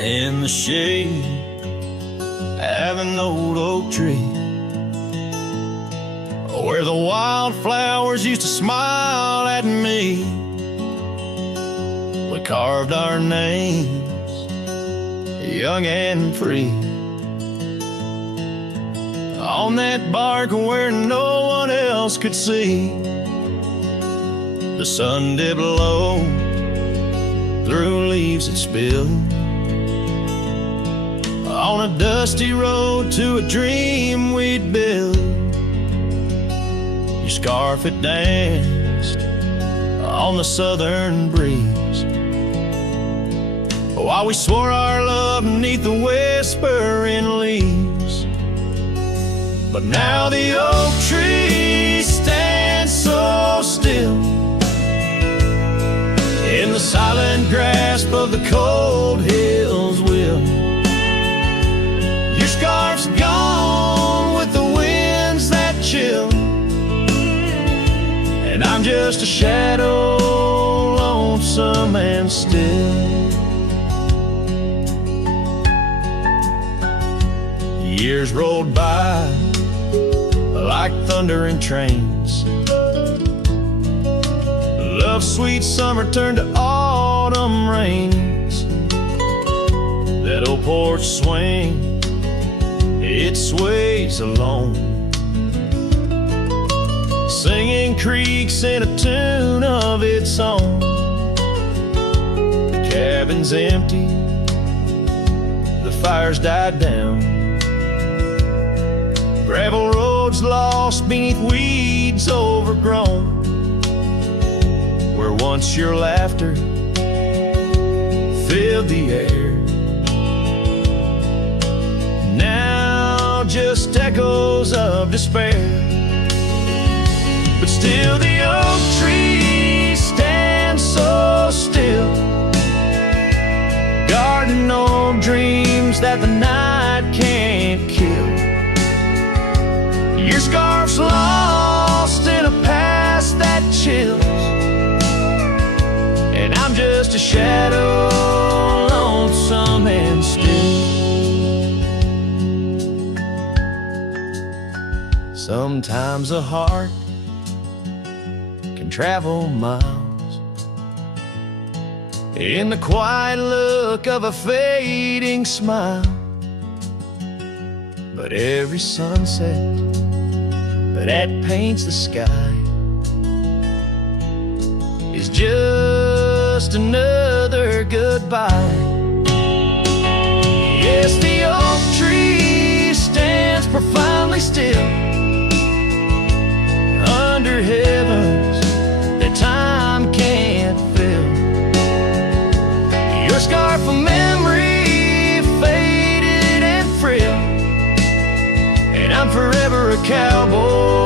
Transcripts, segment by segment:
in the shade of an old oak tree, where the wildflowers used to smile at me. We carved our names, young and free, on that bark where no one else could see. The sun dipped low through leaves that spilled on a dusty road to a dream we'd built. Your scarf had danced on the southern breeze, while we swore our love beneath the whispering leaves. But now the oak tree stands so still in the silent grasp of the cold hills will. Your scarf's gone with the winds that chill, and I'm just a shadow, lonesome and still. Years rolled by like thundering trains. Love's sweet summer turned to autumn rains. That old porch swing, it sways alone, singing creaks in a tune of its own. The cabin's empty, the fire's died down. Gravel roads lost beneath weeds overgrown, where once your laughter filled the air, now just echoes of despair. But still the oak tree stands so still, guarding old dreams that the night can't kill. Your scarf's lost in a past that chills, and I'm just a shadow, lonesome and still. Sometimes a heart can travel miles in the quiet look of a fading smile, but every sunset that paints the sky is just another goodbye. Yes, the oak tree stands profoundly still under heavens that time can't fill. Your scarf of memory faded and frilled, and I'm forever a cowboy,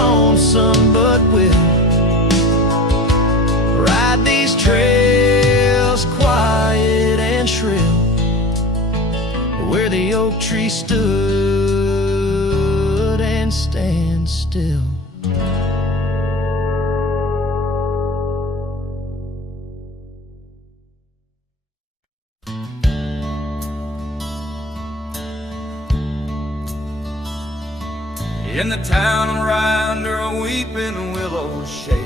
lonesome but will ride these trails quiet and shrill, where the oak tree stood and stands still. In the town right under a weeping willow shade,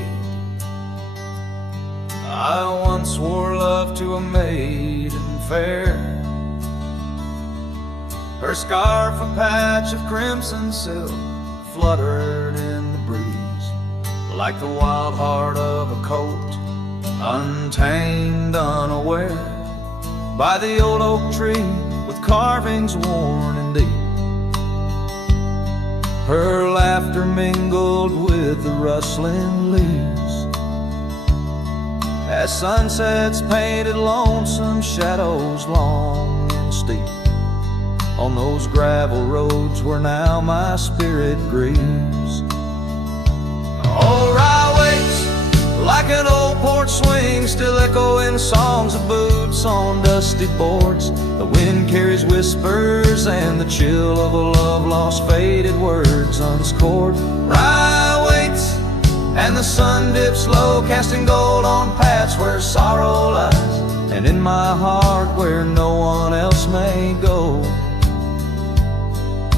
I once swore love to a maiden fair. Her scarf, a patch of crimson silk, fluttered in the breeze, like the wild heart of a colt, untamed, unaware, by the old oak tree with carvings worn and deep. Her laughter mingled with the rustling leaves, as sunsets painted lonesome shadows long and steep on those gravel roads where now my spirit grieves. Oh, rye waits like an old porch swing, still echoing songs of boots on dusty boards. The wind carries whispers and the chill of a love lost, faded words on its chord. Rye waits and the sun dips low, casting gold on paths where sorrow lies, and in my heart where no one else may go.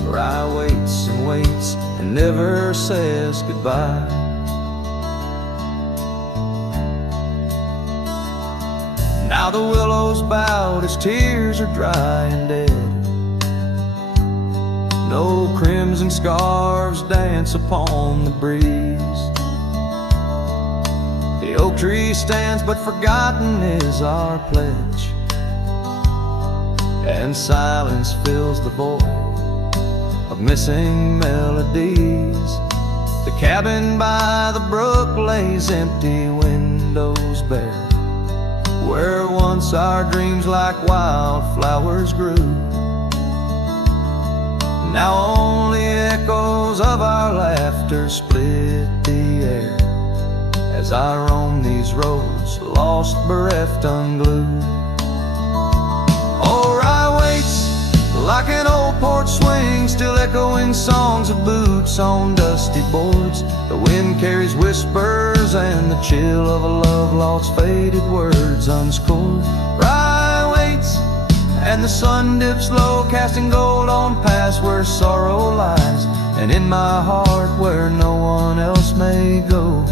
Rye waits and waits and never says goodbye. Now the willows bowed, his tears are dry and dead. No crimson scarves dance upon the breeze. The oak tree stands, but forgotten is our pledge, and silence fills the void of missing melodies. The cabin by the brook lays empty, windows bare, where once our dreams like wildflowers grew. Now only echoes of our laughter split the air, as I roam these roads, lost, bereft, unglued. Oh, Rye waits like an old porch swing, still echoing songs of boots on dusty boards. The wind carries whispers and the chill of a love lost, faded words unscored. Rye waits and the sun dips low, casting gold on paths where sorrow lies, and in my heart where no one else may go.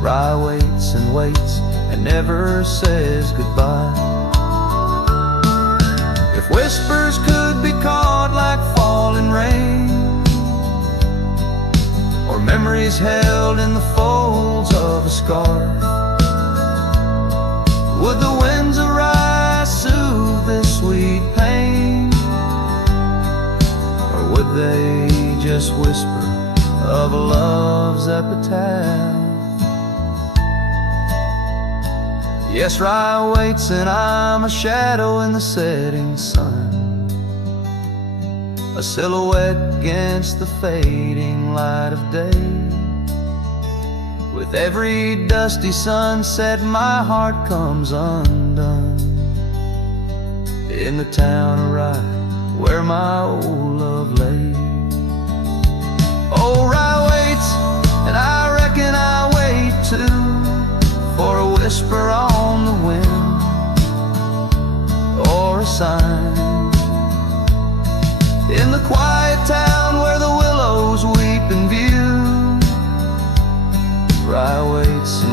Rye waits and never says goodbye. If whispers could be caught like falling rain, or memories held in the folds of a scar, would the winds arise, soothe this sweet pain, or would they just whisper of love's epitaph? Yes, Rye waits and I'm a shadow in the setting sun, a silhouette against the fading light of day. With every dusty sunset my heart comes undone, in the town of Rye where my old love lay. Oh, Rye waits and I reckon I wait too, for a whisper on the wind, or a sign in the quiet town where the willows weep in view. Rye waits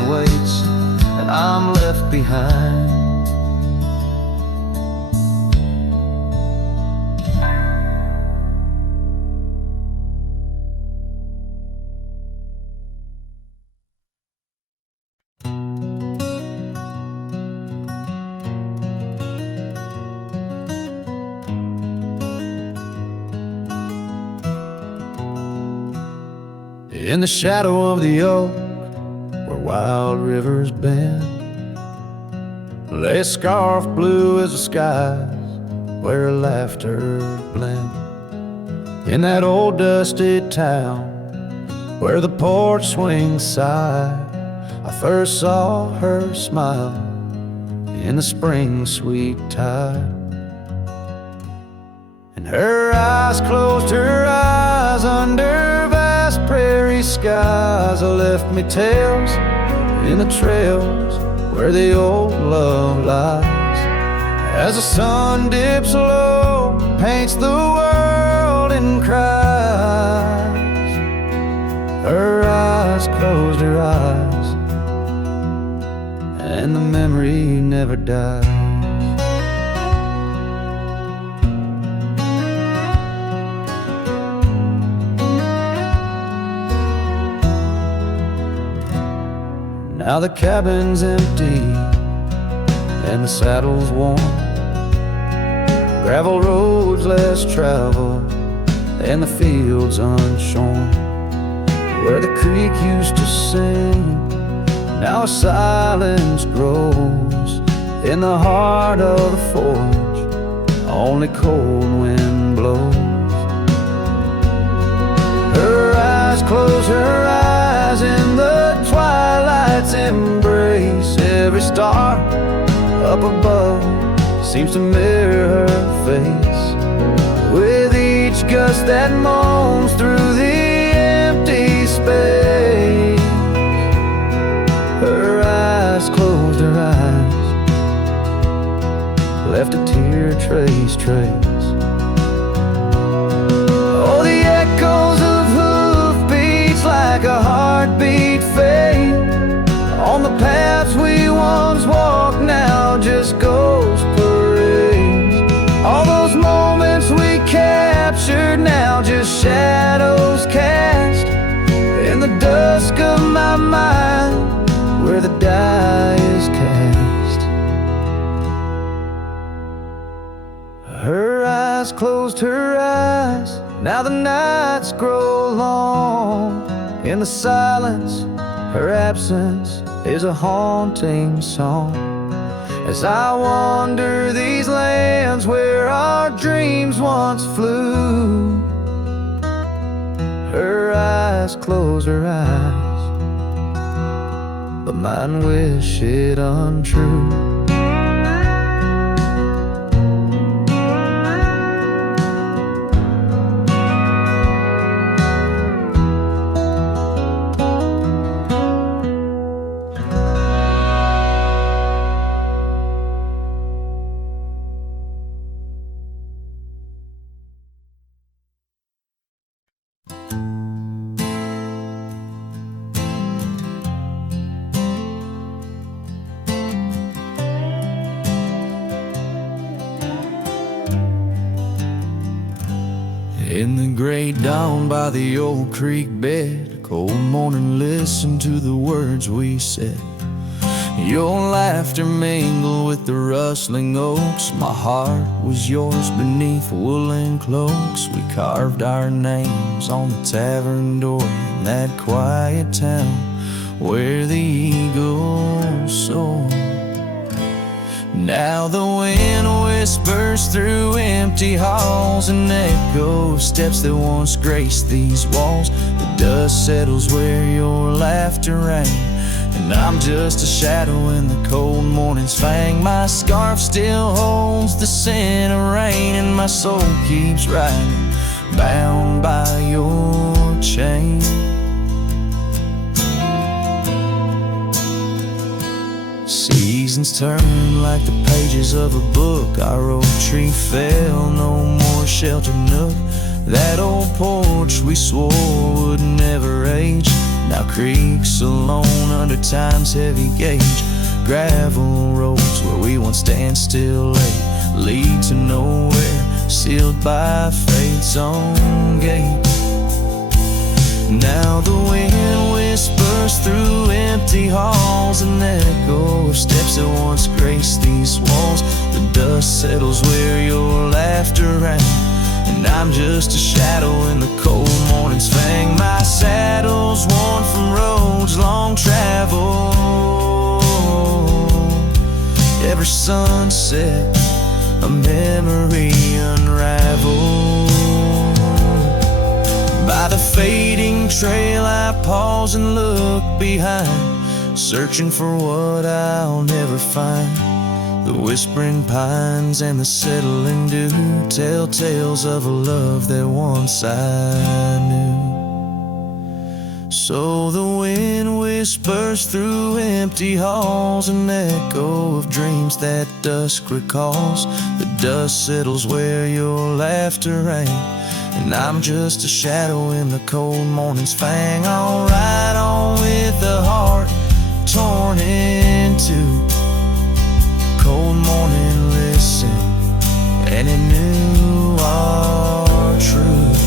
and I'm left behind. In the shadow of the oak, where wild rivers bend, lay a scarf blue as the skies, where laughter blend. In that old dusty town, where the porch swings sigh, I first saw her smile in the spring sweet tide. And her eyes closed her eyes under vast prairie skies. I left me tales in the trails where the old love lies. As the sun dips low, paints the world in cries. Her eyes closed her eyes, and the memory never dies. Now the cabin's empty and the saddle's worn, gravel roads less traveled and the fields unshorn. Where the creek used to sing, now a silence grows in the heart of the forge, only cold wind blows. Her eyes close her eyes in the twilight's embrace. Every star up above seems to mirror her face, with each gust that moans through the empty space. trace. Oh, the echoes of hoofbeats like a heartbeat fade on the paths we once walked, now just ghost parades. All those moments we captured, now just shadows cast in the dusk of my mind, where the die is cast. Her eyes closed her eyes, now the nights grow long. In the silence, her absence is a haunting song. As I wander these lands where our dreams once flew, her eyes close her eyes, but mine wish it untrue. In the gray dawn by the old creek bed, cold morning, listen to the words we said. Your laughter mingled with the rustling oaks. My heart was yours beneath woolen cloaks. We carved our names on the tavern door in that quiet town where the eagles soar. Now the wind whispers through empty halls and echo steps that once graced these walls. The dust settles where your laughter rang, and I'm just a shadow in the cold morning's fang. My scarf still holds the scent of rain, and my soul keeps riding, bound by your chain. Seasons turn like the pages of a book. Our oak tree fell, no more sheltered nook. That old porch we swore would never age now creaks alone under time's heavy gauge. Gravel roads where we once stand still late lead to nowhere, sealed by fate's own gate. Now the wind whispers through empty halls, an echo of steps that once graced these walls. The dust settles where your laughter rang, and I'm just a shadow in the cold morning's fang. My saddle's worn from roads long traveled. Every sunset, a memory unraveled. By the fading trail I pause and look behind, searching for what I'll never find. The whispering pines and the settling dew tell tales of a love that once I knew. So the wind whispers through empty halls, an echo of dreams that dusk recalls. The dust settles where your laughter rang, and I'm just a shadow in the cold morning's fang. I'll ride on with a heart torn in two. Cold morning, listen, and it knew our truth.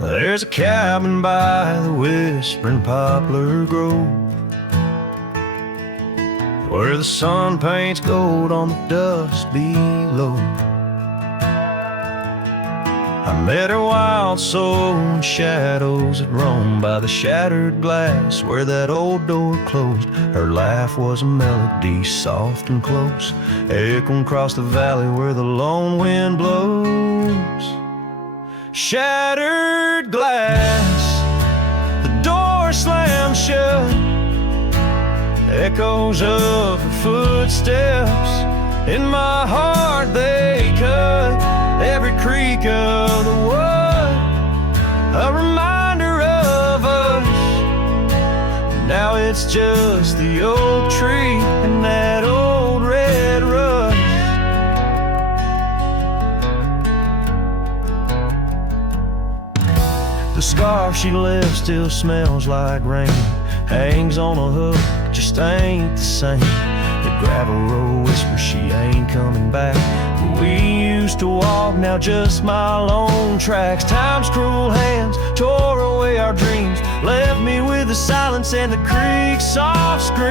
There's a cabin by the whispering poplar grove, where the sun paints gold on the dust below. I met her while out so in shadows that roam by the shattered glass where that old door closed. Her laugh was a melody, soft and close, echoing across the valley where the lone wind blows. Shattered glass, the door slammed shut, echoes of her footsteps in my heart they cut. Every creak of the wood, a reminder of us. Now it's just the old tree and that old red rust. The scarf she left still smells like rain, hangs on a hook, just ain't the same. The gravel road whispers she ain't coming back, but we used to walk, now just my lone tracks. Time's cruel hands tore away our dreams, left me with the silence and the creek's soft screams.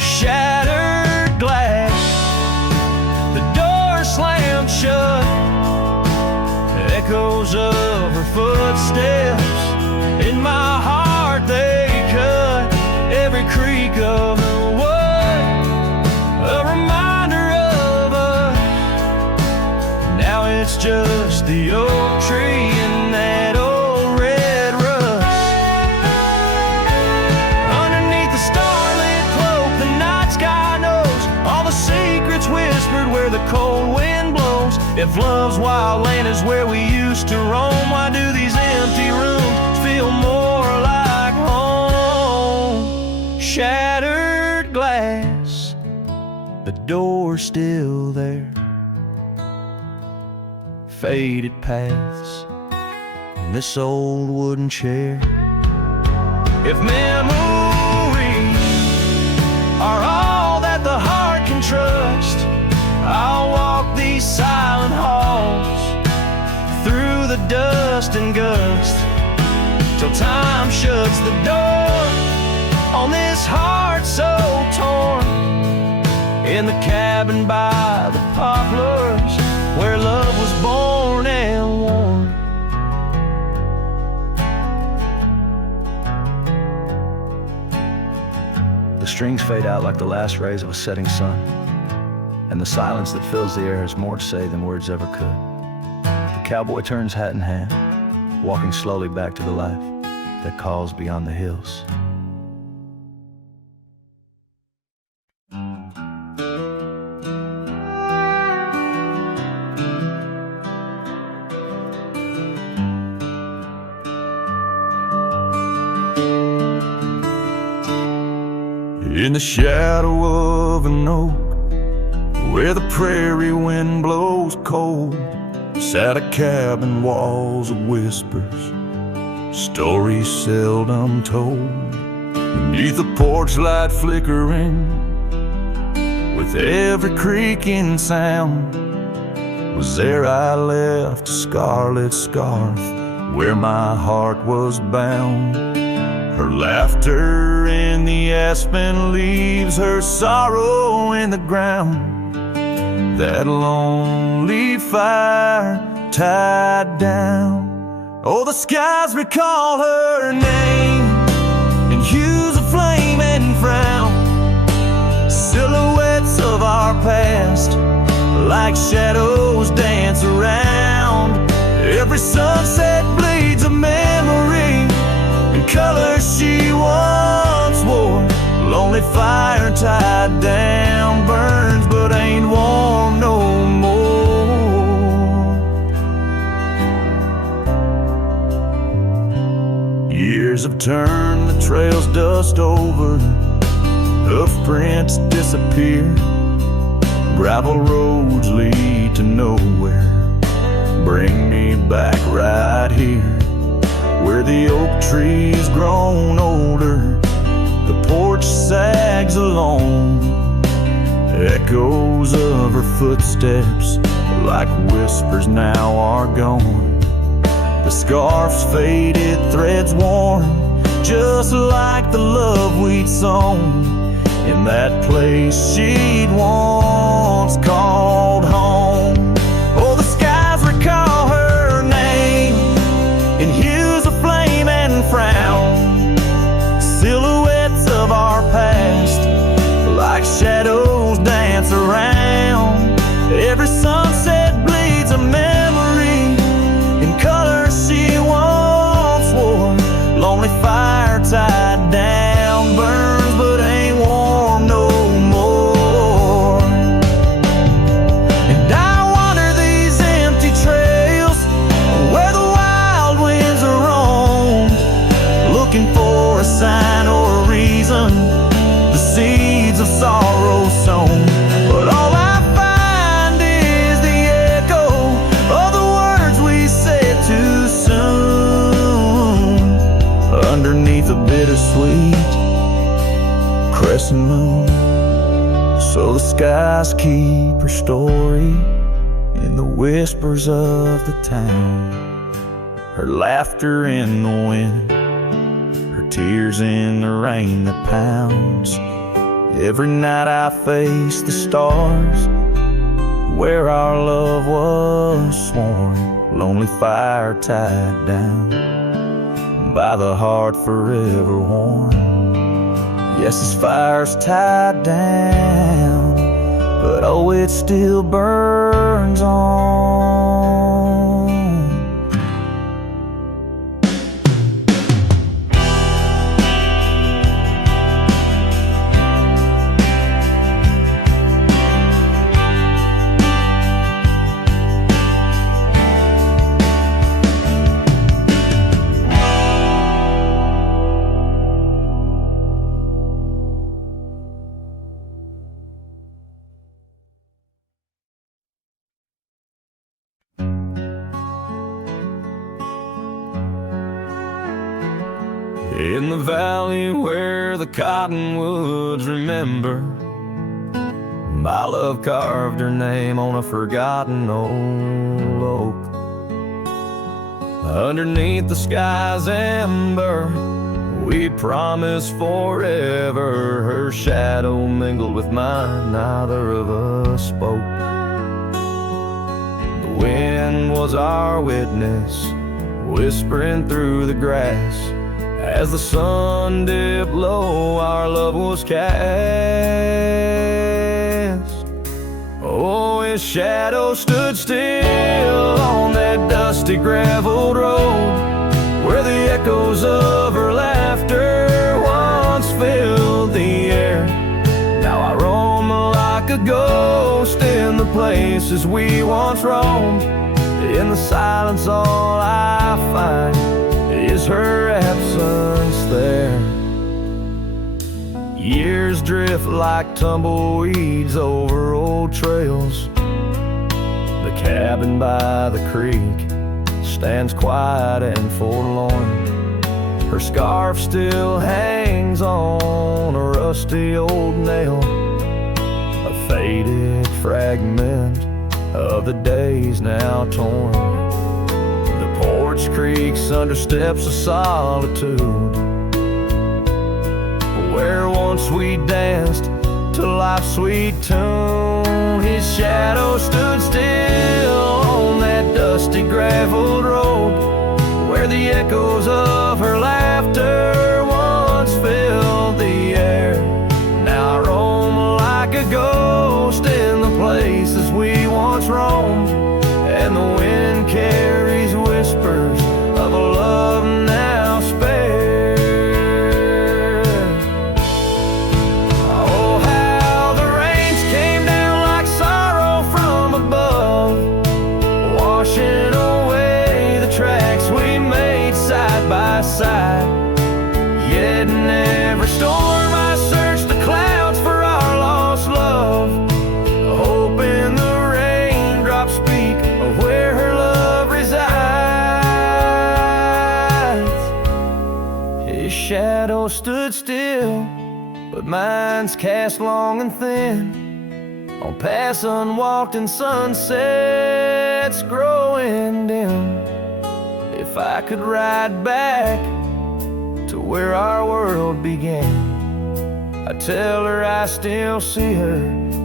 Shattered glass, the door slammed shut, echoes of her footsteps in my heart they cut. Every creak of the wood, a reminder of us. Now it's just the old tree and that old red rust. Underneath the starlit cloak, the night sky knows all the secrets whispered where the cold wind blows. If love's wild land is where we used to roam, why do these empty rooms feel more like home? Shattered glass, the door's still there, faded paths in this old wooden chair. If memories are all that the heart can trust, I'll walk these silent halls through the dust and gust till time shuts the door on this heart so torn. In the cabin by the poplars where love was born and worn. The strings fade out like the last rays of a setting sun, and the silence that fills the air has more to say than words ever could. The cowboy turns hat in hand, walking slowly back to the life that calls beyond the hills. In the shadow of an oak, where the prairie wind blows cold, sat a cabin, walls of whispers, stories seldom told. Beneath the porch light flickering, with every creaking sound, was there I left a scarlet scarf where my heart was bound. Her laughter in the aspen leaves, her sorrow in the ground. That lonely fire tied down. Oh, the skies recall her name in hues of flame and frown. Silhouettes of our past, like shadows dance around. Every sunset bleeds a memory, color she once wore. Lonely fire tied down, burns but ain't warm no more. Years have turned the trails dust over, hoof prints disappear, gravel roads lead to nowhere. Bring me back right here, where the oak tree's grown older, the porch sags along. Echoes of her footsteps, like whispers, now are gone. The scarf's faded, threads worn, just like the love we'd sown in that place she'd once called home. Oh, the skies crescent moon. So the skies keep her story in the whispers of the town. Her laughter in the wind, her tears in the rain that pounds. Every night I face the stars where our love was sworn. Lonely fire tied down by the heart forever worn. Yes, this fire's tied down, but oh, it still burns on. In the valley where the cottonwoods remember, my love carved her name on a forgotten old oak. Underneath the sky's ember, we promised forever. Her shadow mingled with mine, neither of us spoke. The wind was our witness, whispering through the grass. As the sun dipped low, our love was cast. Oh, his shadow stood still on that dusty graveled road, where the echoes of her laughter once filled the air. Now I roam like a ghost in the places we once roamed. In the silence all I find is her absence there. Years drift like tumbleweeds over old trails. The cabin by the creek stands quiet and forlorn. Her scarf still hangs on a rusty old nail, a faded fragment of the days now torn. Porch creaks under steps of solitude, where once we danced to life's sweet tune. His shadow stood still on that dusty graveled road, where the echoes of her laughter once filled the air. Now I roam like a ghost in the places we once roamed, and the wind carries whispers of a love now spared. Oh, how the rains came down like sorrow from above, washing away the tracks we made side by side. Yet in every storm I searched the clouds for our lost love, hoping the raindrops speak of where her love resides. His shadow stood still, but mine's cast long and thin on paths unwalked and sunsets growing dim. If I could ride back to where our world began, I'd tell her I still see her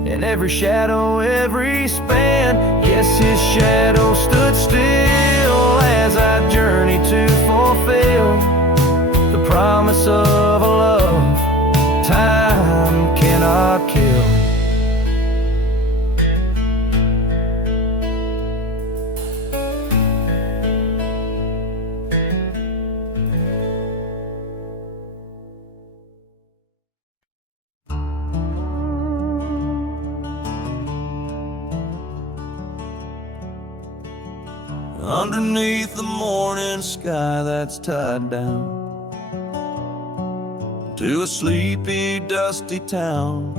in every shadow, every span. Yes, his shadow stood still as I journeyed to fulfill the promise of a love time cannot kill. Underneath the morning sky that's tied down to a sleepy, dusty town,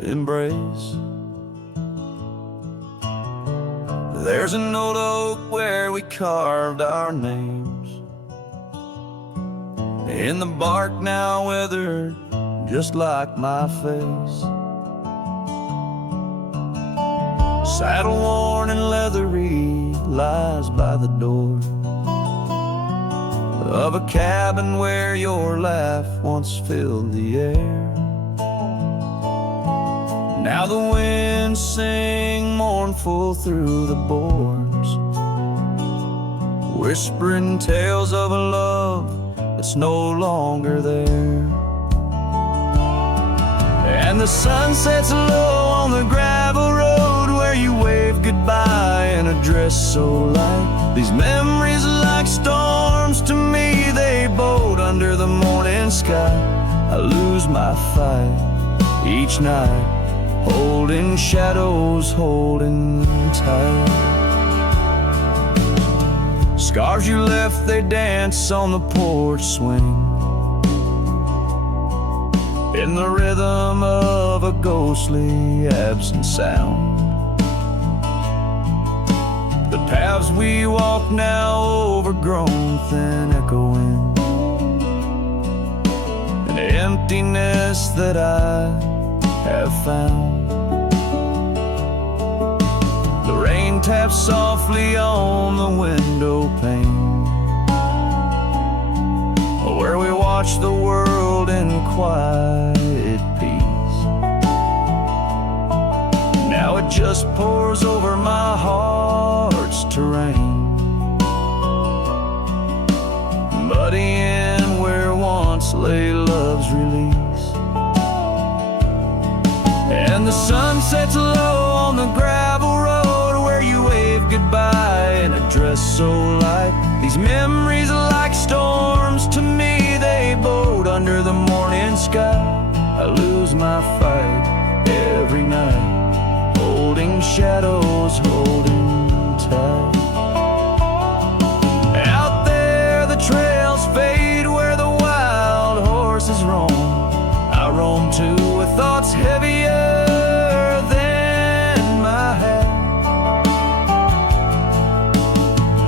Immerse. There's an old oak where we carved our names. In the bark now weathered, just like my face. Saddle worn and leathery lies by the door of a cabin where your laugh once filled the air. Now the winds sing mournful through the boards, whispering tales of a love that's no longer there. And the sun sets low on the gravel road where you wave goodbye in a dress so light. These memories are like storms to me, they boat under the morning sky. I lose my fight each night, holding shadows, holding tight. Scars you left, they dance on the porch swing, in the rhythm of a ghostly absent sound. The paths we walk now overgrown, thin echoing, an emptiness that I have found. The rain taps softly on the window pane, where we watch the world in quiet peace. Now it just pours over my heart's terrain, muddying where once lay love's release. And the sun sets low on the gravel road where you wave goodbye in a dress so light. These memories are like storms to me, they boat under the morning sky. I lose my fight every night, holding shadows, holding tight. Out there the trails fade where the wild horses roam. I roam too with thoughts heavier than my head,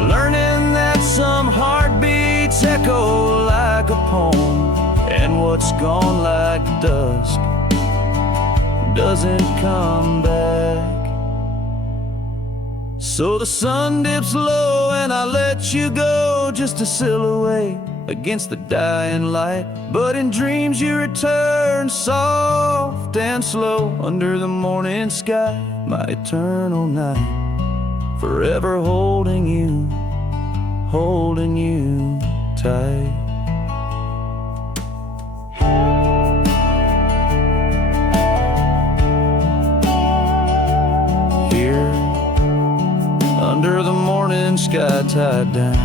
learning that some heartbeats echo like a poem, and what's gone like dusk doesn't come back. So the sun dips low and I let you go, just a silhouette against the dying light. But in dreams you return, soft and slow, under the morning sky, my eternal night, forever holding you tight. Here, under the morning sky, tied down,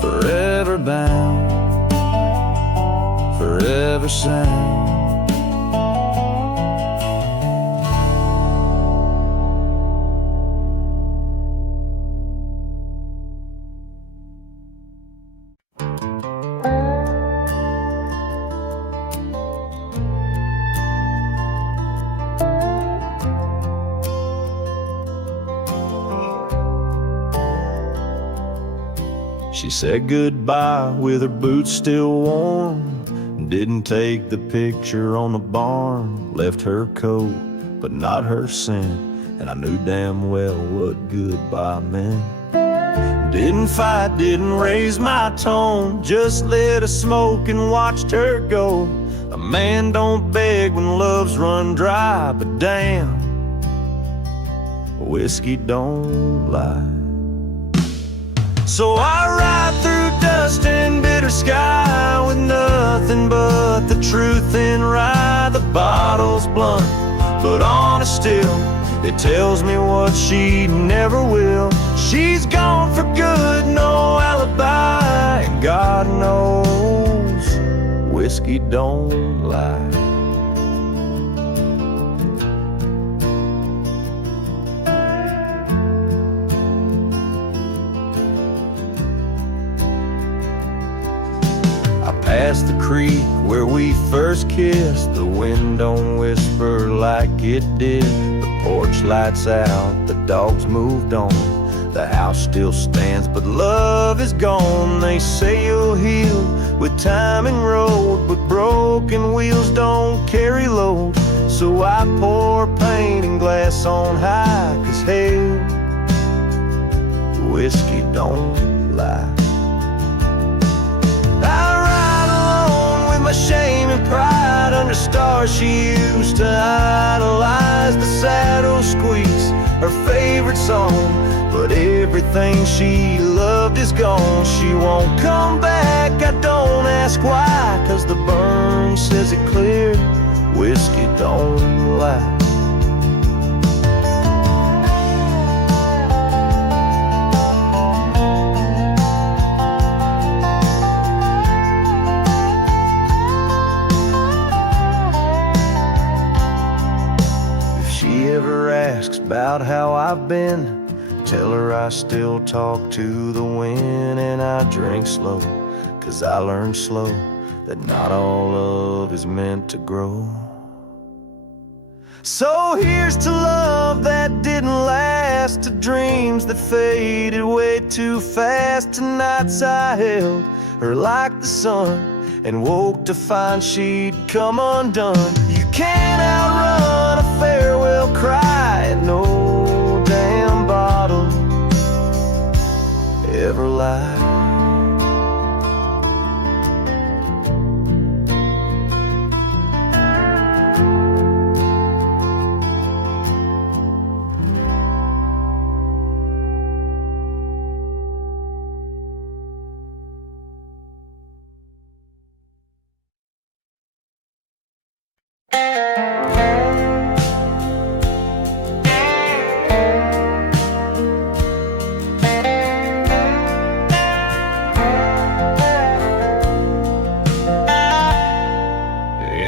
forever bound, forever sound. She said goodbye with her boots still warm, didn't take the picture on the barn, left her coat but not her scent, and I knew damn well what goodbye meant. Didn't fight, didn't raise my tone, just lit a smoke and watched her go. A man don't beg when love's run dry, but damn, whiskey don't lie. So I ride through dust and bitter sky with nothing but the truth in rye. The bottle's blunt, but honest still, it tells me what she never will. She's gone for good, no alibi, and God knows whiskey don't lie. Past the creek where we first kissed, the wind don't whisper like it did. The porch lights out, the dogs moved on, The house still stands, but love is gone. They say you'll heal with time and road, but broken wheels don't carry load. So I pour paint and glass on high, 'cause hell, whiskey don't lie. I ride alone with my shame and pride under stars she used to idolize. The saddle squeaks her favorite song, but everything she loved is gone. She won't come back, I don't ask why, 'cause the burn says it clear, whiskey don't lie. If she ever asks about how I've been, tell her I still talk to the wind, and I drink slow, 'cause I learned slow that not all love is meant to grow. So here's to love that didn't last, to dreams that faded way too fast, to nights I held her like the sun and woke to find she'd come undone. You can't outrun a farewell cry, and no damn bottle ever lied.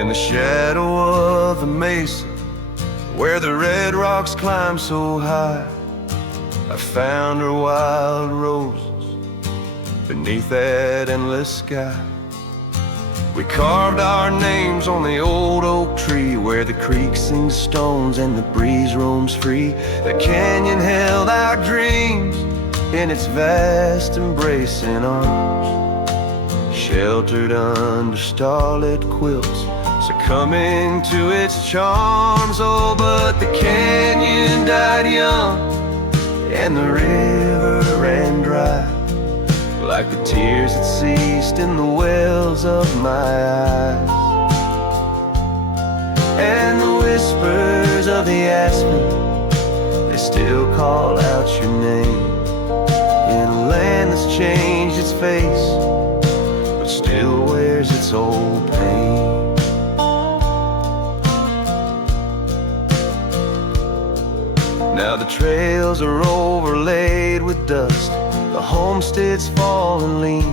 In the shadow of the mesa, where the red rocks climb so high, I found her wild roses beneath that endless sky. We carved our names on the old oak tree, where the creek sings stones and the breeze roams free. The canyon held our dreams in its vast embracing arms, sheltered under starlit quilts, succumbing to its charms. Oh, but the canyon died young and the river ran dry, like the tears that ceased in the wells of my eyes. And the whispers of the aspen, they still call out your name, in a land that's changed its face, but still wears its old pain. Now the trails are overlaid with dust, the homestead's fallen lean.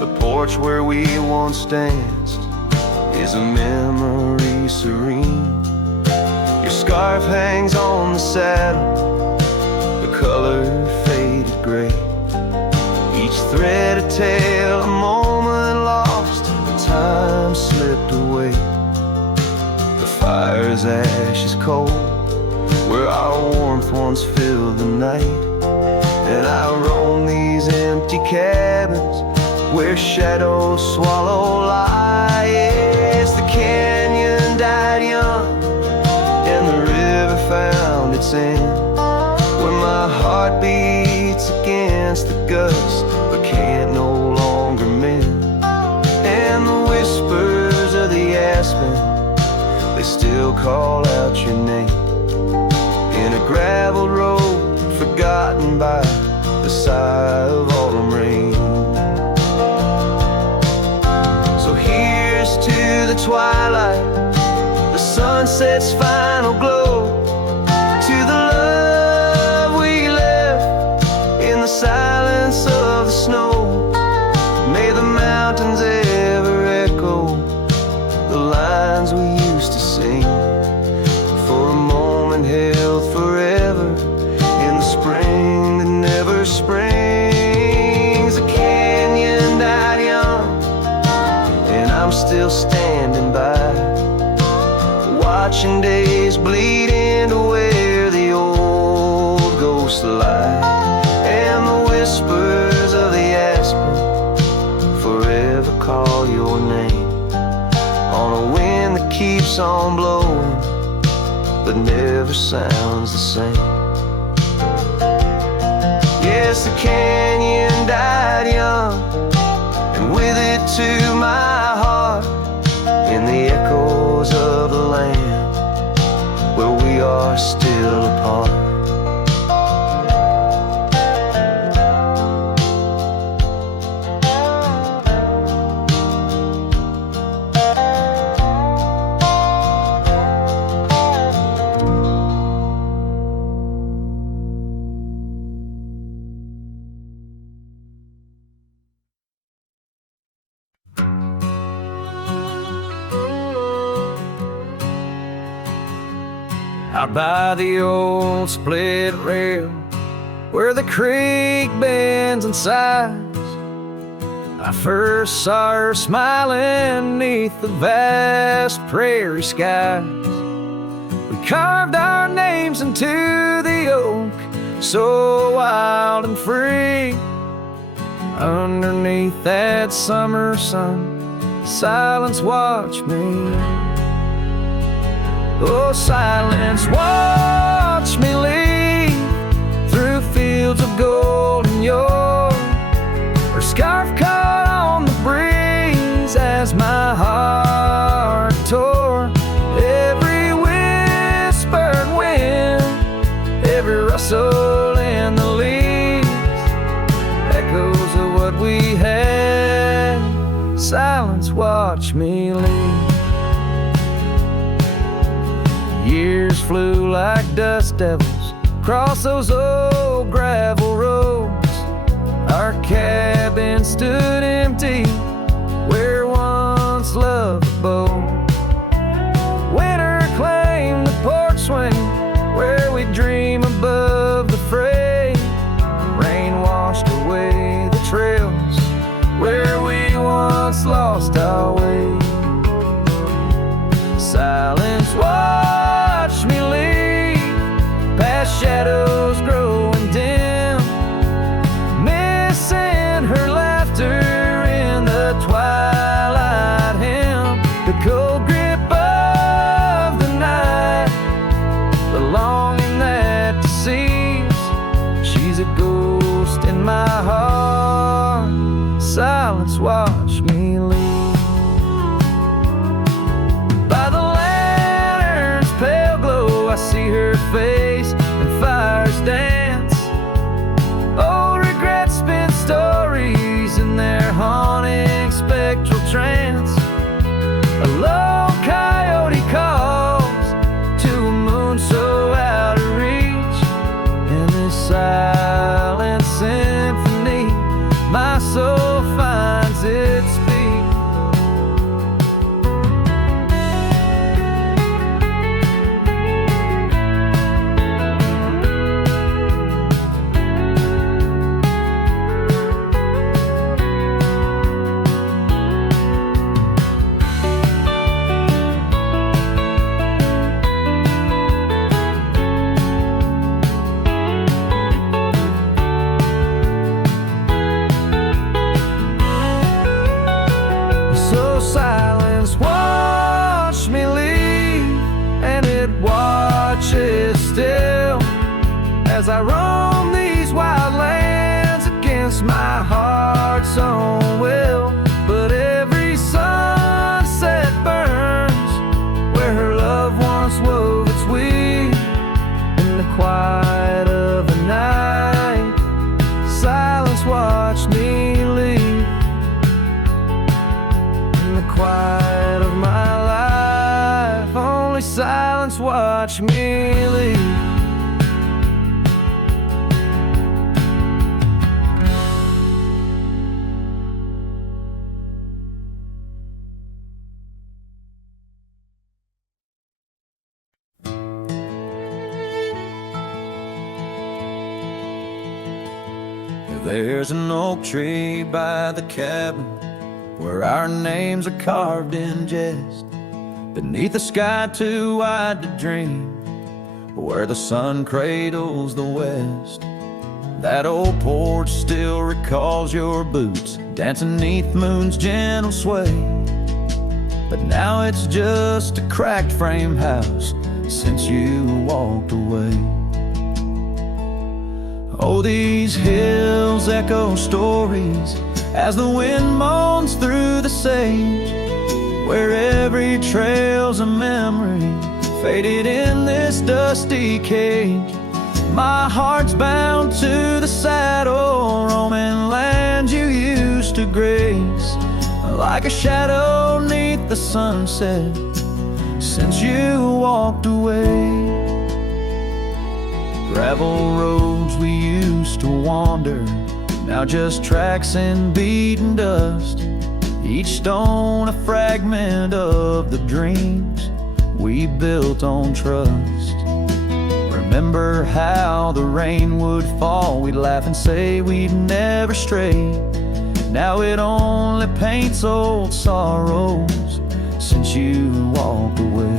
The porch where we once danced is a memory serene. Your scarf hangs on the saddle, the color faded gray, each thread a tale, a moment lost, time slipped away. The fire's ashes cold, where our warmth once filled the night, and I roam these empty cabins where shadows swallow light. Yes, the canyon died young and the river found its end, where my heart beats against the gust but can't no longer mend. And the whispers of the aspen, they still call out your name, in a gravel road forgotten by the sigh of autumn rain. So here's to the twilight, the sunset's final glow, to the love we left in the silence of the snow. May the mountains ever echo the lines we used to sing, for a moment held forever in the spring that never springs. The canyon died young and I'm still standing by, watching days bleed ghost light and the whispers of the aspen forever call your name on a wind that keeps on blowing but never sounds the same. Yes, the canyon died young, and with it too my heart, in the echoes of the land where we are still apart. Out by the old split rail where the creek bends and sighs, I first saw her smiling neath the vast prairie skies. We carved our names into the oak, so wild and free. Underneath that summer sun, silence watched me. Oh, silence, watch me lead through fields of gold and yore. Her scarf caught on the breeze as my heart tore. Every whispered wind, every rustle in the leaves, echoes of what we had. Silence, watch me lead. Years flew like dust devils across those old gravel roads. Our cabin stood empty where once love abode. Winter claimed the porch swing where we dream above the fray. Rain washed away the trails where we once lost our way. Silence, watch me lead past shadows growing dim, missing her laughter in the twilight hymn. The cold grip of the night, the longing that deceives. She's a ghost in my heart. Silence, watch me lead. I see her face and fires dance. Old regrets spin stories in their haunting spectral trance. A lone coyote calls to a moon so out of reach. In this silent symphony, my soul finds its speech. Silence, watch me lead, and it watches still as I roam these wild lands against my heart's own will. But every sunset burns where her love once wove its weave. In the quiet of the night, silence, watch me lead. Quiet of my life, only silence, watch me lead. There's an oak tree by the cabin where our names are carved in jest, beneath a sky too wide to dream. where the sun cradles the west. That old porch still recalls your boots dancing neath moon's gentle sway. But now it's just a cracked frame house since you walked away. Oh, these hills echo stories as the wind moans through the sage, where every trail's a memory faded in this dusty cage. My heart's bound to the saddle, roaming lands you used to grace, like a shadow neath the sunset since you walked away. Gravel roads we used to wander, now just tracks and beaten dust, each stone a fragment of the dreams we built on trust. Remember how the rain would fall, we'd laugh and say we'd never stray. Now it only paints old sorrows since you walked away.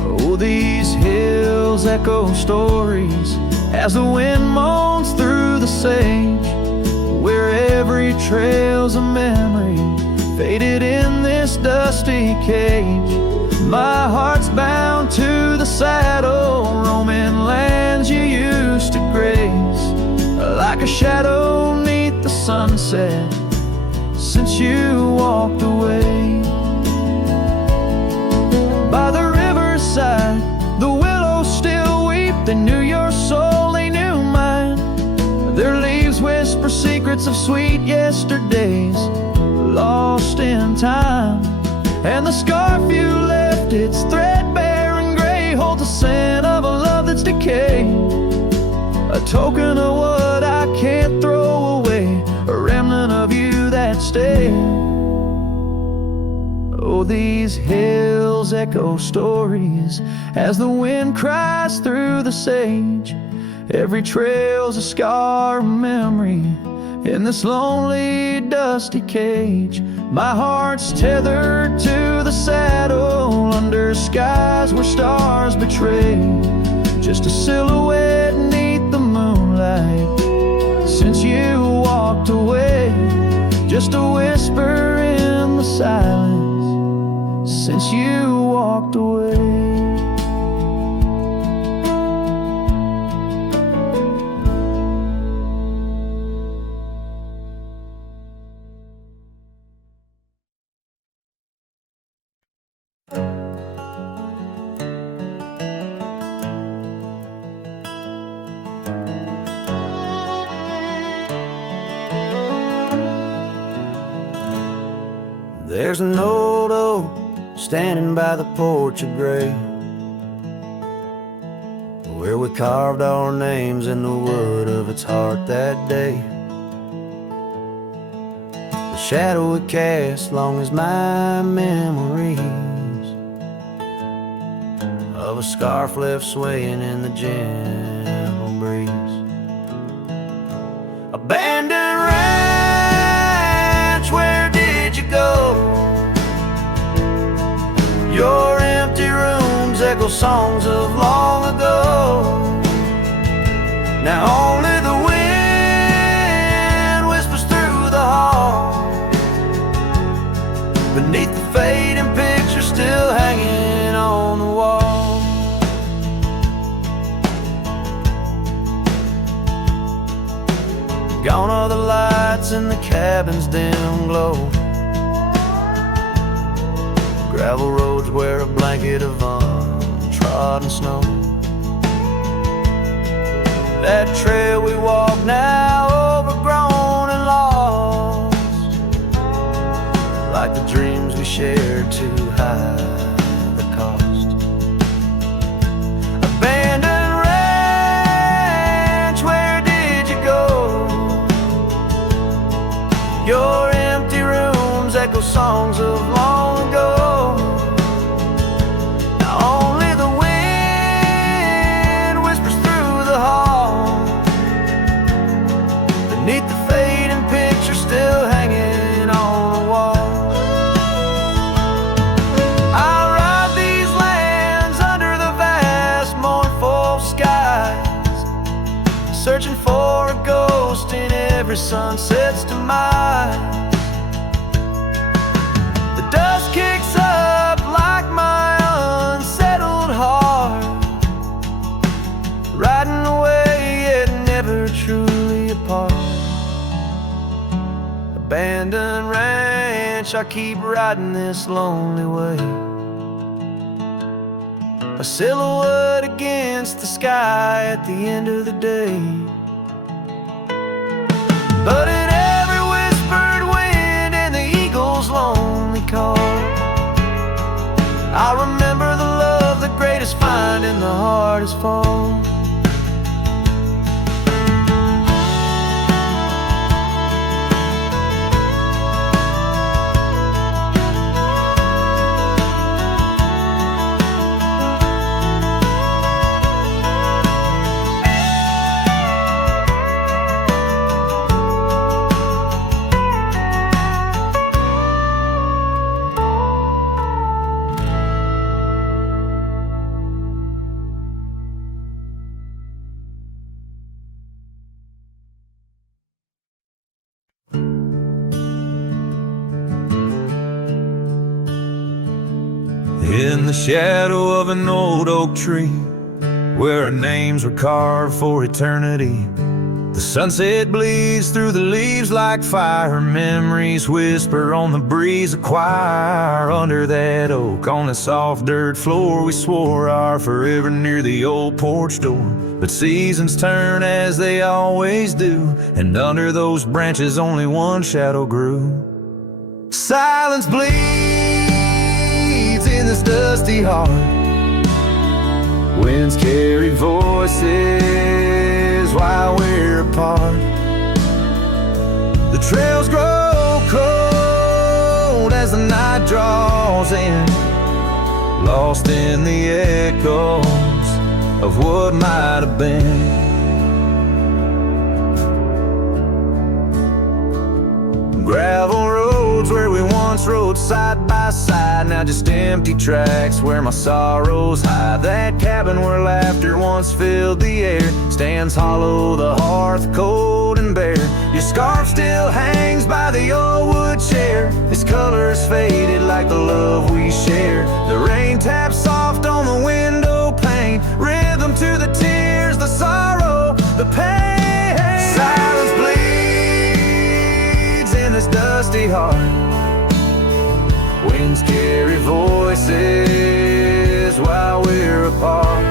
Oh, these hills echo stories as the wind moans through the sage, where every trail's a memory faded in this dusty cage. My heart's bound to the saddle, roaming lands you used to grace, like a shadow neath the sunset since you walked away. By the riverside, the willows still weep. They knew your soul, they knew mine. Their leaves whisper secrets of sweet yesterdays lost in time. And the scarf you left, it's threadbare and gray, holds a scent of a love that's decayed, a token of what I can't throw away, a remnant of you that stayed. Oh, these hills echo stories as the wind cries through the sage. Every trail's a scar, a memory in this lonely, dusty cage. My heart's tethered to the saddle under skies where stars betray, just a silhouette neath the moonlight since you walked away, just a whisper in the silence since you walked away. There's an old oak standing by the porch of gray, where we carved our names in the wood of its heart that day. The shadow it cast long as my memories of a scarf left swaying in the gentle breeze. Abandoned ranch, where did you go? Your empty rooms echo songs of long ago. Now only the wind whispers through the hall, beneath the fading picture still hanging on the wall. Gone are the lights in the cabin's dim glow, gravel roads wear a blanket of untrodden snow. That trail we walk now overgrown and lost, like the dreams we shared too high the cost. Abandoned ranch, where did you go? Your empty rooms echo songs of long ago. Now only the wind whispers through the hall, beneath the fading picture still hanging on the wall. I ride these lands under the searching for a ghost in every sunset's demise. The dust kicks up like my unsettled heart, riding away yet never truly apart. Abandoned ranch, I keep riding this lonely way, a silhouette against the sky at the end of the day. But in every whispered wind and the eagle's lonely call, I remember the love the greatest find in the hardest fall. In the shadow of an old oak tree, where our names were carved for eternity, the sunset bleeds through the leaves like fire. Memories whisper on the breeze, a choir under that oak. On the soft dirt floor we swore our forever near the old porch door. But seasons turn as they always do, and under those branches only one shadow grew. Silence bleeds in this dusty heart, winds carry voices while we're apart. The trails grow cold as the night draws in, lost in the echoes of what might have been. Gravel roads where we once rode side by side, now just empty tracks where my sorrows hide. That cabin where laughter once filled the air stands hollow, the hearth cold and bare. Your scarf still hangs by the old wood chair, its colors faded like the love we share. The rain taps soft on the window pane, rhythm to the tears, the sorrow, the pain. Silence bleeds in this dusty heart, winds carry voices while we're apart.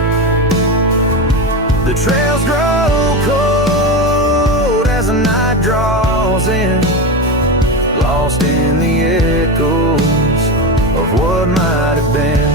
The trails grow cold as the night draws in, lost in the echoes of what might have been.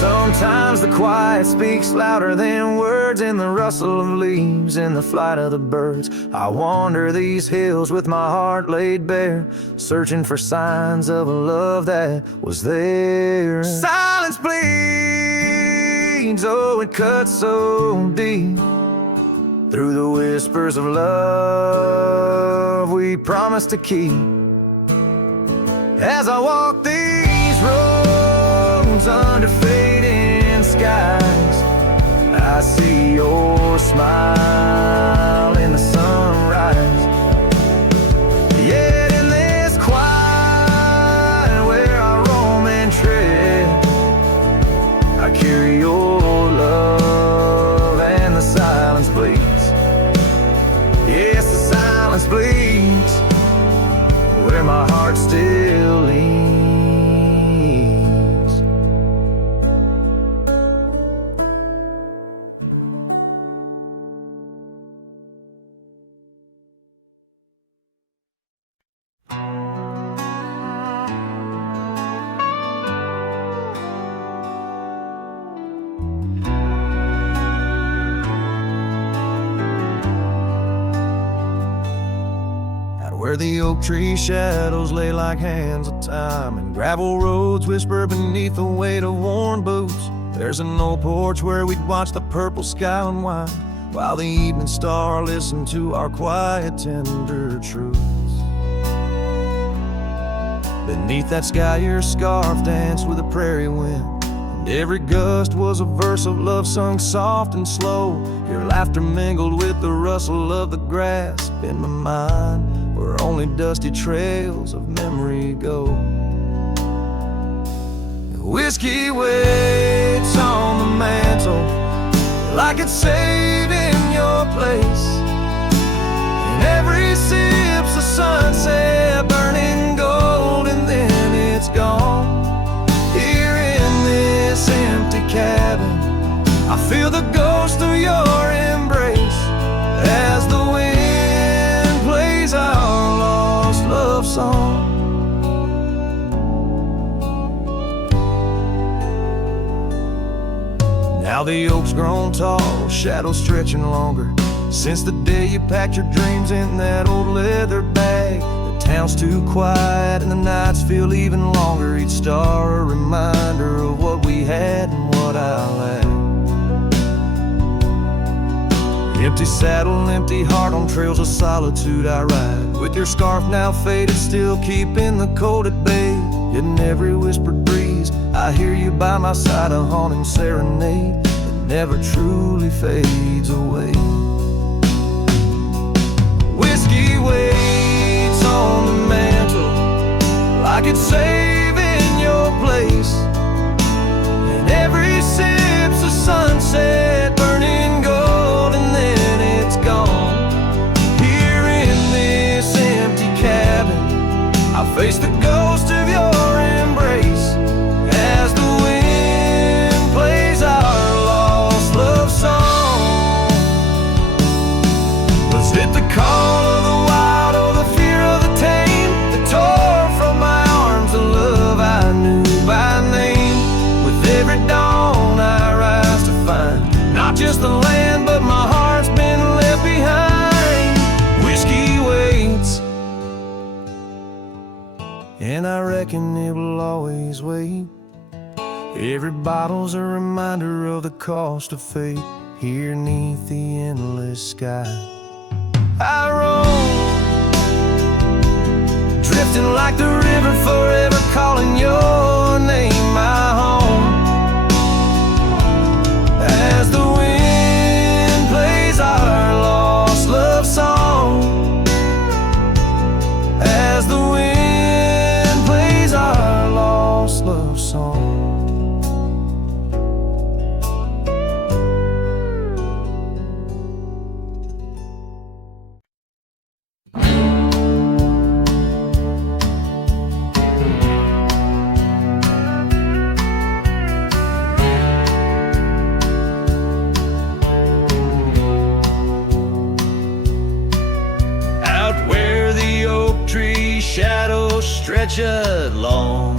Sometimes the quiet speaks louder than words, in the rustle of leaves, in the flight of the birds. I wander these hills with my heart laid bare, searching for signs of a love that was there. Silence bleeds, oh it cuts so deep, through the whispers of love we promised to keep. As I walk these roads under fading skies, I see your smile in the sunrise. Yet in this quiet where I roam and tread, I carry your love and the silence bleeds. Yes, the silence bleeds where my heart still leans. Where the oak tree shadows lay like hands of time, and gravel roads whisper beneath the weight of worn boots, there's an old porch where we'd watch the purple sky unwind. while the evening star listened to our quiet, tender truths. Beneath that sky, your scarf danced with the prairie wind, and every gust was a verse of love sung soft and slow. Your laughter mingled with the rustle of the grass in my mind, where only dusty trails of memory go. Whiskey waits on the mantle like it's saving your place, and every sip's a sunset burning gold, and then it's gone. Here in this empty cabin, I feel the ghost of your embrace as the wind plays our lost love song. Now the oak's grown tall, shadows stretching longer, since the day you packed your dreams in that old leather bag. The town's too quiet and the nights feel even longer, each star a reminder of what we had and what I lacked. Empty saddle, empty heart, on trails of solitude I ride, with your scarf now faded, still keeping the cold at bay. Yet in every whispered breeze I hear you by my side, a haunting serenade that never truly fades away. Whiskey waits on the mantle like it's saving your place, and every sip's a sunset burning gold, and then it's gone. Here in this empty cabin, I face the ghost of your embrace as the wind plays our lost love song. Was it the call of the wild or the fear of the tame that tore from my arms the love I knew by name? With every dawn I rise to find not just the land, but my heart's been left behind. Whiskey waits, and I reckon it will always wait. Every bottle's a reminder of the cost of fate. Here neath the endless sky I roam, drifting like the river, forever calling your name my home. As the wind plays our lost love song, as the wind plays our lost love song. Out where the oak tree shadows stretch along,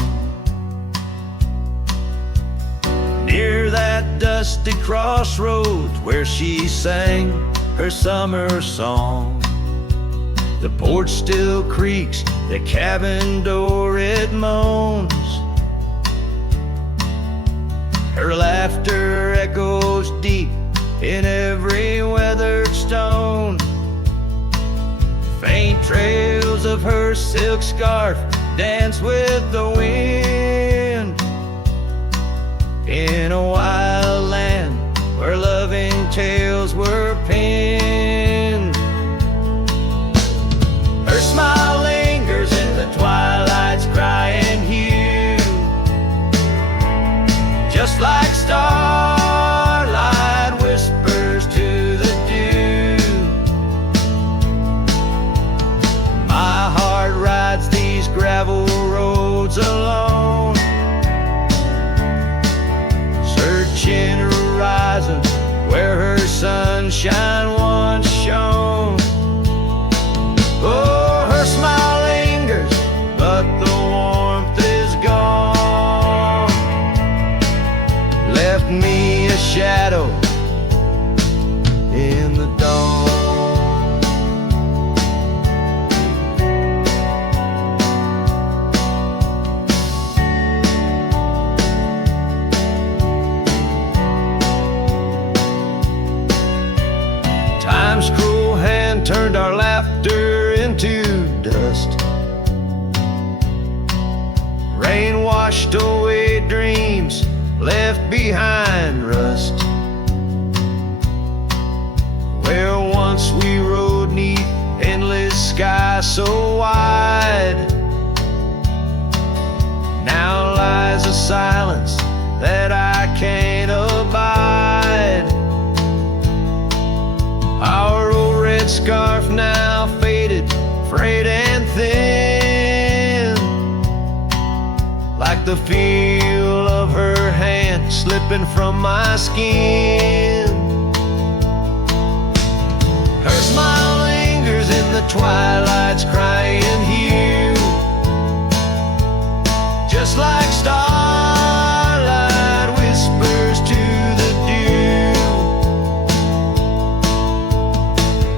near that dusty crossroads where she sang her summer song. The porch still creaks, the cabin door it moans. Her laughter echoes deep in every weathered stone. Faint trails of her silk scarf dance with the wind in a wild land where loving tales were penned. Her smile lingers in the twilight's crying hue, just like starlight whispers to the dew. My heart rides these gravel roads alone, searching horizons where her sunshine once shone. Oh, her smile lingers, but the warmth is gone. Left me a shadow in the dawn. Time's cruel hand turned our laughter into dust. Rain washed away dreams, left behind rust. Where once we rode 'neath endless sky so wide, now lies a silence that I can't abide. Our old red scarf now faded, frayed and thin, like the feel of her hand slipping from my skin. Her smile lingers in the twilight's crying hue, just like starlight whispers to the dew.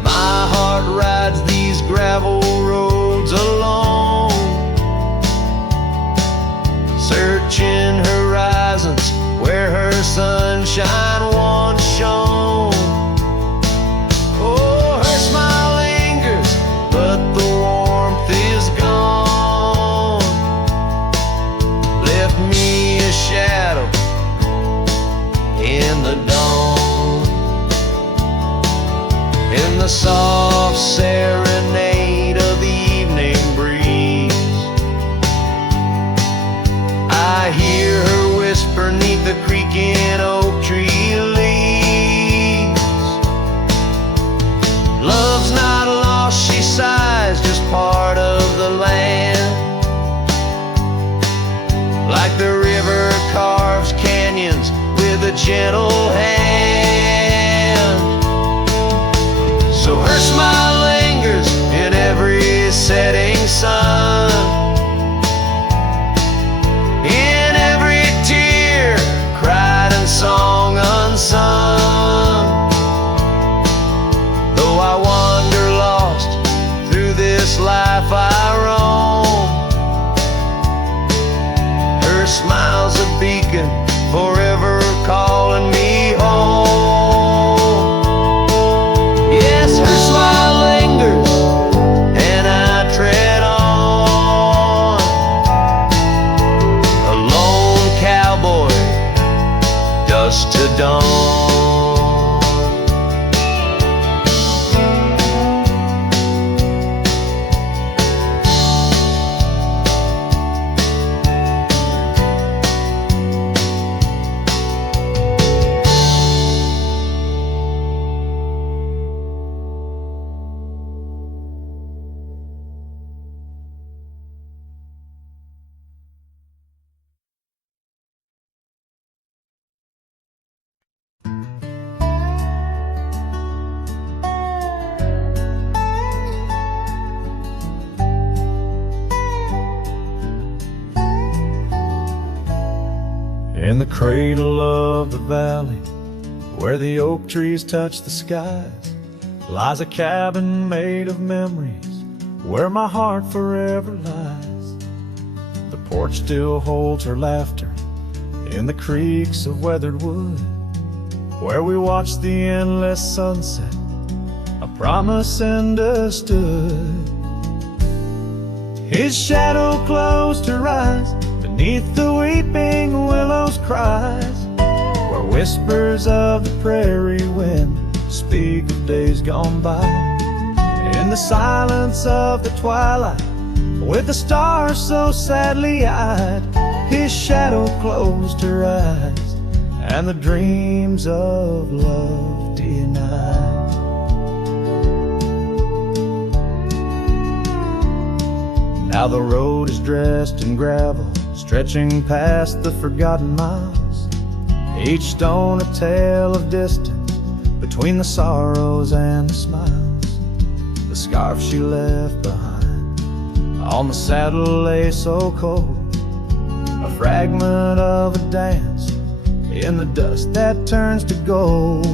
My heart rides these gravel roads alone, searching horizons where her sunshine once shone. Oh, her smile lingers, but the warmth is gone. Left me a shadow in the dawn. In the soft serenade of the evening breeze, I hear her whisper 'neath the creaking oak tree leaves. Love's not lost, she sighs, just part of the land. Like the river carves canyons with a gentle hand. So her smile lingers in every setting sun, in every tear cried and song unsung. Though I wander lost through this life I roam, her smile's a beacon forever calling me home. Yes, her smile lingers and I tread on, a lone cowboy, dusk to dawn. In the cradle of the valley, where the oak trees touch the skies, lies a cabin made of memories, where my heart forever lies. The porch still holds her laughter in the creaks of weathered wood, where we watched the endless sunset, a promise understood. His shadow closed her eyes beneath the weeping willows' cries, where whispers of the prairie wind speak of days gone by. In the silence of the twilight, with the stars so sadly eyed, his shadow closed her eyes, and the dreams of love denied. Now the road is dressed in gravel, stretching past the forgotten miles, each stone a tale of distance between the sorrows and the smiles. The scarf she left behind on the saddle lay so cold, a fragment of a dance in the dust that turns to gold.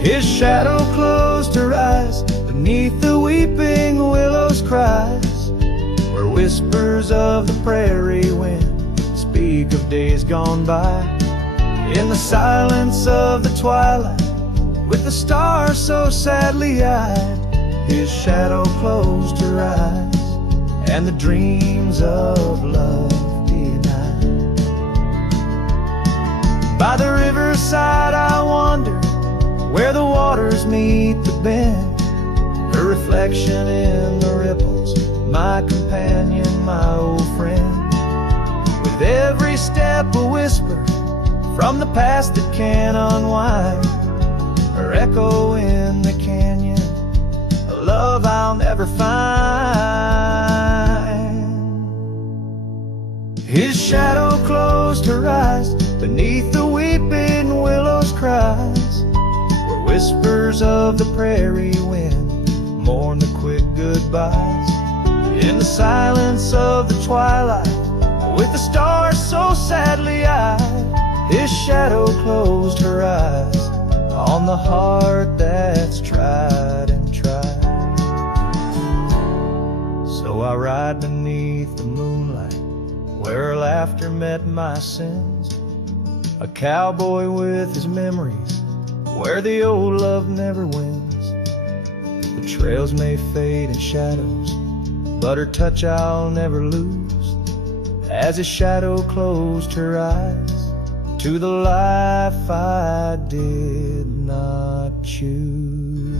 His shadow closed her eyes beneath the weeping willows' cries, where whispers of the prairie wind speak of days gone by. In the silence of the twilight, with the stars so sadly eyed. His shadow closed her eyes, and the dreams of love denied. By the riverside I wander, where the waters meet the bend. Her reflection in the ripples, my companion, my old friend. With every step a whisper from the past that can unwind. Her echo in the canyon, a love I'll never find. His shadow closed her eyes, beneath the weeping willows cries, where whispers of the prairie wind mourn the quick goodbyes. In the silence of the twilight, with the stars so sadly eyed, his shadow closed her eyes on the heart that's tried and tried. So I ride beneath the moonlight, where her laughter met my sins. A cowboy with his memories, where the old love never wins. The trails may fade in shadows, but her touch I'll never lose, as his shadow closed her eyes to the life I did not choose.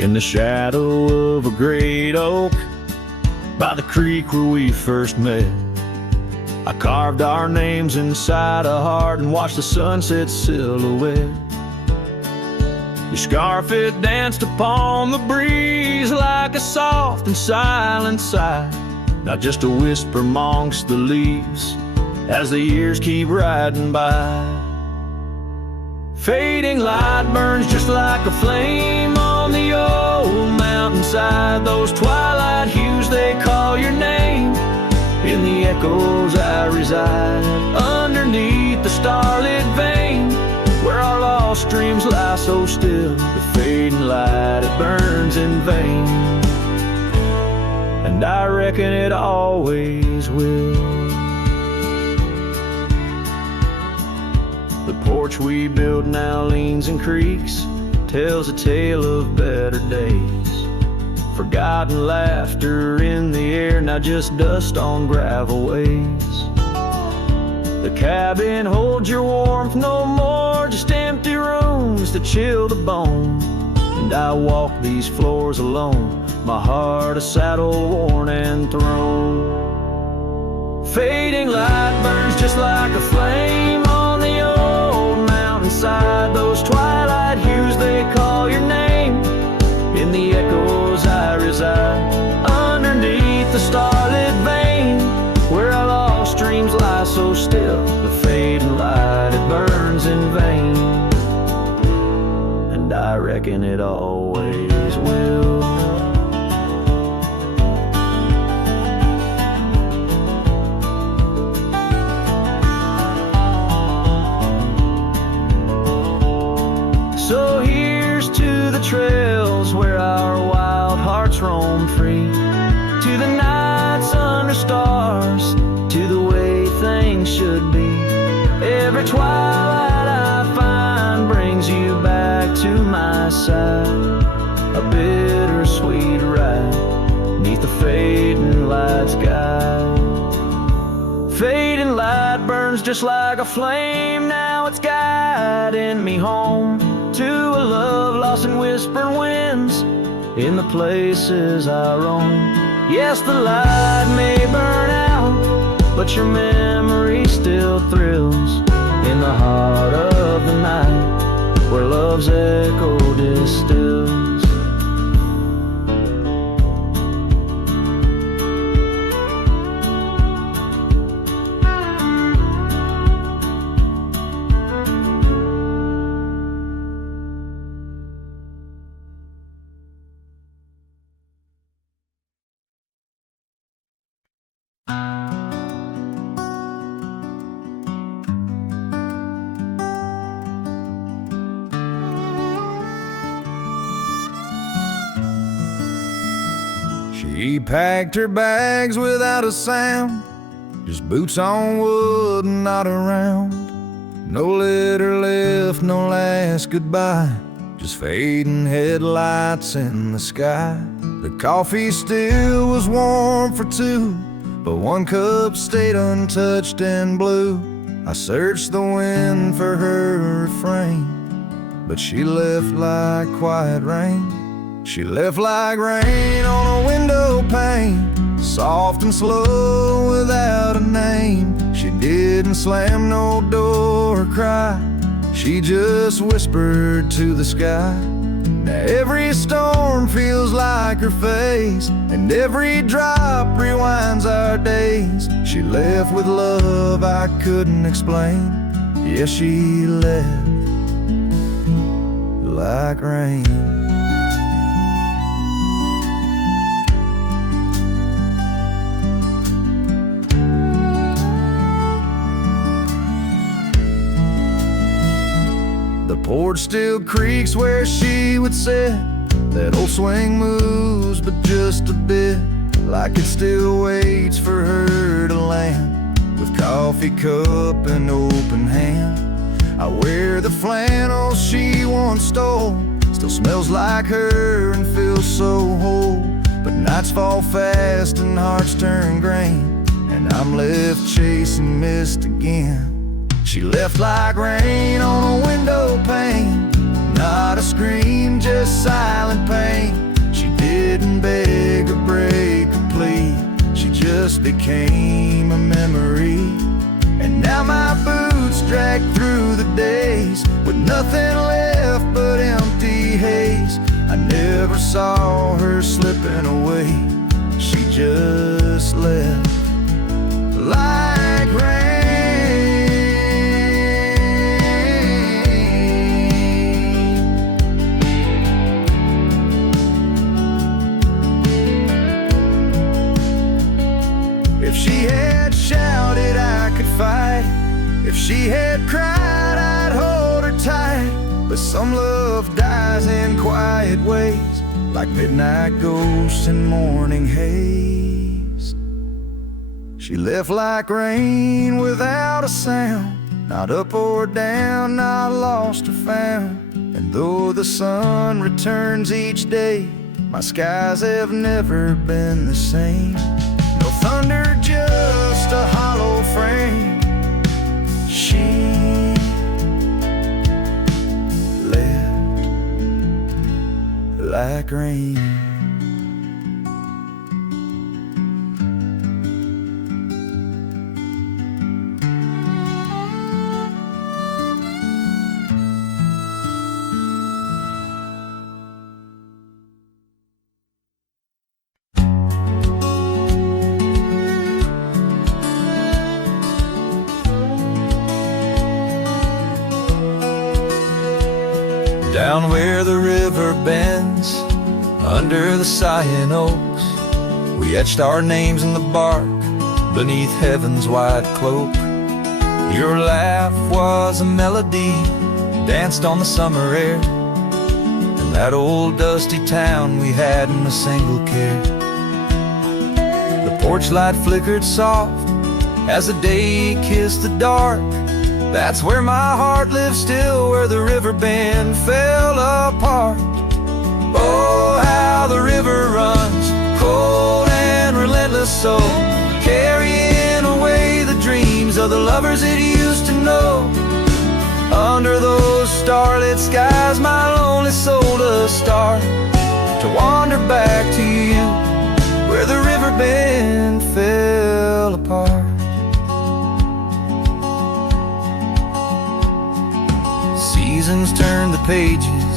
In the shadow of a great oak, by the creek where we first met, I carved our names inside a heart and watched the sunset silhouette. Your scarf, it danced upon the breeze like a soft and silent sigh, not just a whisper amongst the leaves as the years keep riding by. Fading light burns just like a flame on the old mountainside. Those twilight hues, they call your name. In the echoes I reside, underneath the starlit vein, where our lost dreams lie so still. The fading light, it burns in vain, and I reckon it always will. The porch we built now leans and creaks, tells a tale of better days. Forgotten laughter in the air, now just dust on gravel ways. The cabin holds your warmth no more, just empty rooms that chill the bone. And I walk these floors alone, my heart a saddle worn and thrown. Fading light burns just like a flame on the old mountainside. Those twilight hues, they call your name. In the echoes I reside, underneath the starlit vein, where our lost dreams lie so still. The fading light, it burns in vain, and I reckon it always will. So here's to the trails where our wild hearts roam free, to the nights under stars, to the way things should be. Every twilight I find brings you back to my side, a bittersweet ride neath the fading light sky. Fading light burns just like a flame, now it's guiding me home to a love lost in whispering winds, in the places I roam. Yes, the light may burn out, but your memory still thrills in the heart of the night, where love's echo distills. She packed her bags without a sound, just boots on wood and not around. No letter left, no last goodbye, just fading headlights in the sky. The coffee still was warm for two, but one cup stayed untouched and blue. I searched the wind for her refrain, but she left like quiet rain. She left like rain on a window pane, soft and slow without a name. She didn't slam no door or cry, she just whispered to the sky. Now every storm feels like her face, and every drop rewinds our days. She left with love I couldn't explain. Yeah, she left like rain. The porch still creaks where she would sit. That old swing moves, but just a bit, like it still waits for her to land. With coffee cup and open hand, I wear the flannel she once stole. Still smells like her and feels so whole. But nights fall fast and hearts turn grain, and I'm left chasing mist again. She left like rain on a window pane, not a scream, just silent pain. She didn't beg or break or plead, she just became a memory. And now my boots drag through the days, with nothing left but empty haze. I never saw her slipping away, she just left like rain. If she had shouted, I could fight. If she had cried, I'd hold her tight. But some love dies in quiet ways, like midnight ghosts in morning haze. She left like rain without a sound, not up or down, not lost or found. And though the sun returns each day, my skies have never been the same. No thunder, just a hollow frame. She left like rain. Down where the river bends, under the cyan oaks, we etched our names in the bark, beneath heaven's wide cloak. Your laugh was a melody, danced on the summer air, in that old dusty town we hadn't a single care. The porch light flickered soft as the day kissed the dark. That's where my heart lives still, where the river bend fell apart. Oh, how the river runs, cold and relentless, so carrying away the dreams of the lovers it used to know. Under those starlit skies, my lonely soul does start to wander back to you, where the river bend fell apart. Seasons turned the pages,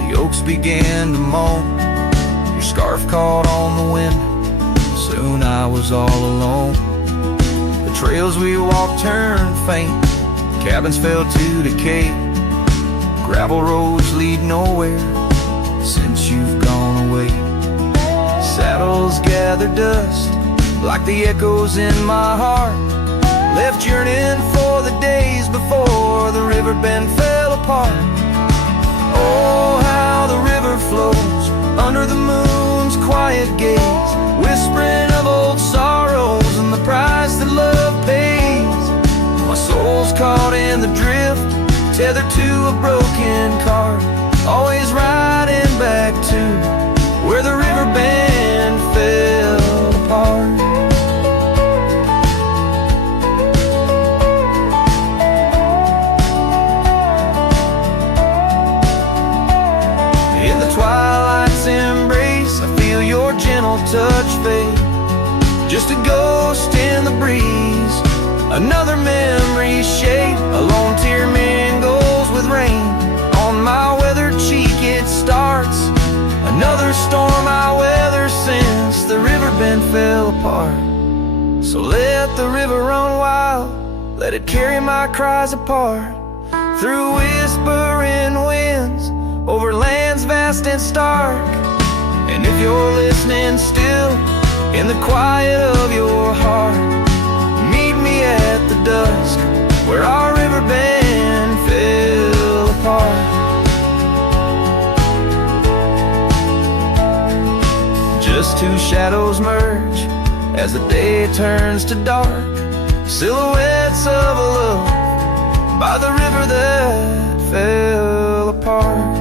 the oaks began to moan. Your scarf caught on the wind, soon I was all alone. The trails we walked turned faint, cabins fell to decay. Gravel roads lead nowhere since you've gone away. Saddles gather dust like the echoes in my heart, left yearning for the days before the river bend fell apart. Oh, how the river flows under the moon's quiet gaze, together to a broken cart, always riding back to where the river band fell apart. In the twilight's embrace, I feel your gentle touch fade, just a ghost in the breeze, another memory shade. A lone tear mingles with rain on my weathered cheek. It starts another storm I weather since the river bend fell apart. So let the river run wild, let it carry my cries apart, through whispering winds, over lands vast and stark. And if you're listening still, in the quiet of your heart, meet me at the dusk where our river band fell apart. Just two shadows merge as the day turns to dark, silhouettes of a love by the river that fell apart.